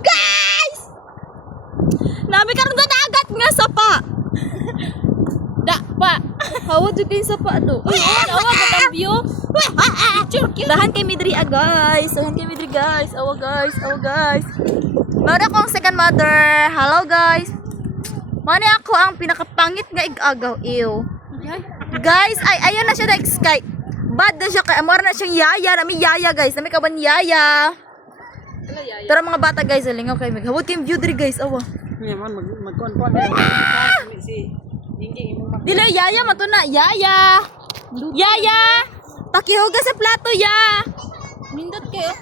Guys! Nami karon sa dagat nga sapa. Da pa. Hawad jud kay sapa to. Uy, awa ka ang view. Dahan kay midri guys. Dahan kay midri guys. Awa guys, awa guys. Mara kong second mother. Hello guys. Mani ako ang pinakapangit nga igagaw. Ew. Guys, ay ayun na siya like sky. Bad na siya kay amor na siyang yaya. Nami yaya guys. Nami kaban yaya. Pero mga bata guys, alingaw kay mig. Hawad kay view diri guys. Awa. Yaman magkuan-kuan si Gingging imong Dila yaya matuna. Yaya. Yaya. Pakihugas sa plato ya. Nindot kayo.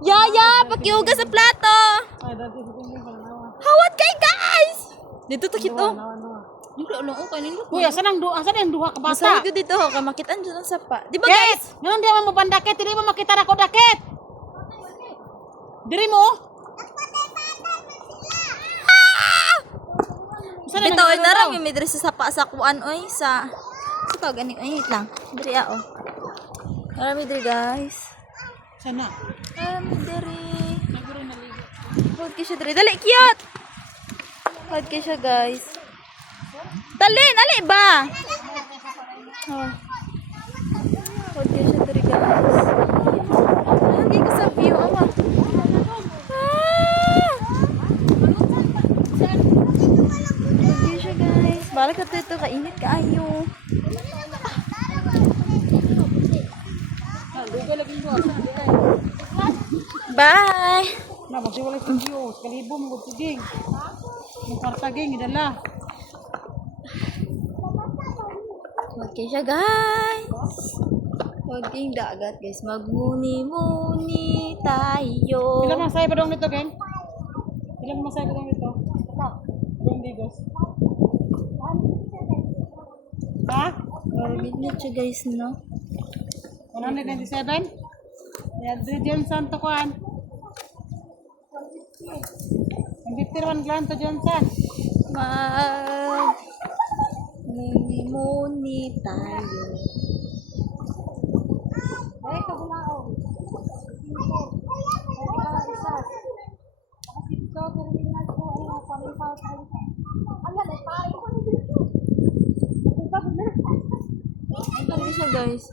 Yaya, pakihugas sa plato. ay dati si Gingging pala nawa. Hawad kay guys. Dito to kito. Nawa. Nindot ulo ko nindot. Kuya, saan ang duha ka bata? Masabi ko dito ho, kamakitaan dyan ang sapa. Di ba Ket! guys? Ngayon di mo bandakit, dili mo makita na ko dakit. Diri mo? Saan Bitaw ay narang yung midri sa sapa sa kuan oy sa tawag ani oy wait lang. Diri ah oh. Marami diri guys. Sana. Marami diri. Naguro naligo. Hawad kay siya diri. Dali cute. Hawad kay siya guys. Dali ba? Oh. Hawad kay siya diri guys. Lagi ko sa view awa. Hawad siya guys. Balik ka dito kainit kaayo. Duga lagi mo sa di ay. Bye. Na magsiwalay sa Diyos, kalibo mo gud siging. Yung kartaging idala. Okay siya guys. Huwag kayong dagat guys. Magmuni-muni tayo. Ilang masay pa dong nito, geng? Ilang masay pa dong nito? Dong digos. Ha? Marigit siya guys no. 197? Yan, Johnson to kuan. Ang 51 glan to Johnson. Muni-muni tayo. Ay, kabulao. Ano siya guys?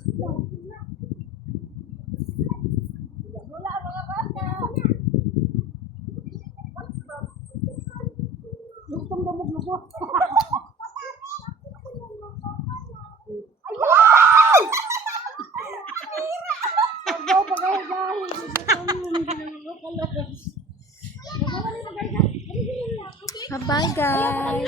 Lutong damog-lugo. Bye guys.